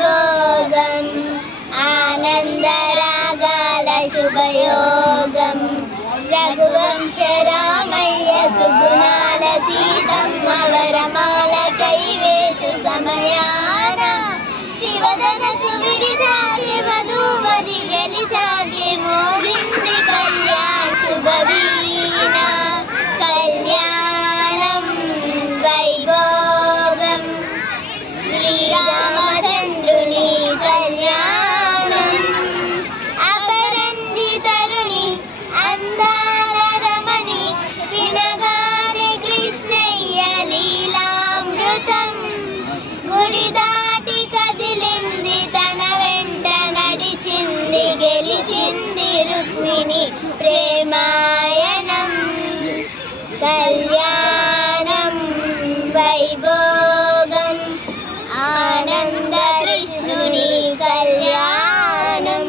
వైభోగం ఆనందరాగాల శుభయోగం రఘువంశ రామయ్య సుగుణాల సీతమ్మ వరమాల కైవేచు సమయాన శివదన సువిడి సాగే మధుమది గెలిచాగే మోగింది కళ్యాణ శుభవీణ కళ్యాణం వైభోగం శ్రీరామచంద్రుని కళ్యాణం అపరంజి తరుణి అందాల రమణి వినగానే కృష్ణయ్య లీలామృతం గుడి దాటి కదిలింది తన వెంట నడిచింది గెలిచింది రుక్మిణి ప్రేమాయణం కళ్యాణం వైభోగం ఆనంద కృష్ణుని కళ్యాణం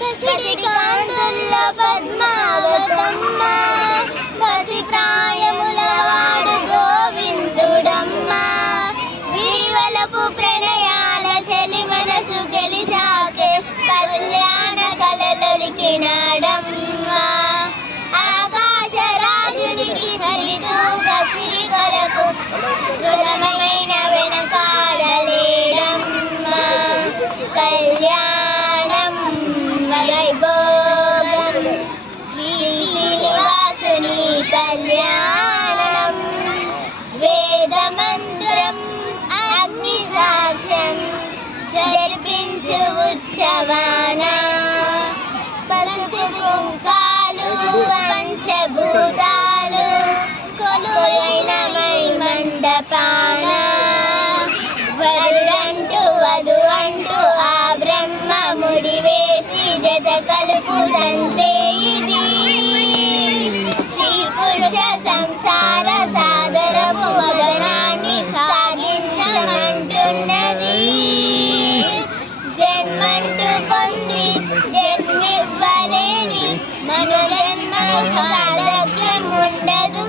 పసిడి కాంతుల్లో పద్మావతమ్మ పసి ప్రాయముల వాడు గోవిందుడమ్మ విరివలపు ప్రణయాల చెలి మనసు గెలిచాకే కళ్యాణ కలలొలికినాడమ్మ ఆకాశరాజునికి సరితూగ సిరి కొరకు మృదమైన వెనకాడలేడమ్మ కళ్యాణం వైభోగం శ్రీ శ్రీనివాసుని కళ్యాణం వేదమంత్రం అగ్ని సాక్ష్యం జరిపించు ఉత్సవాన పసుపు కుంకాలు పంచభూతాలు కొలువైన మై మండపాన వరుడంటూ వధువంటూ ఆ బ్రహ్మ ముడి వేసి జత కలుపుదంతే ఇది శ్రీ పురుష సంసార సాదరపు మదనాన్ని సాధించమంటున్నది జన్మంటూ పొంది జన్మివ్వలేని మనుజన్మకు సాధక్యం ఉండదు.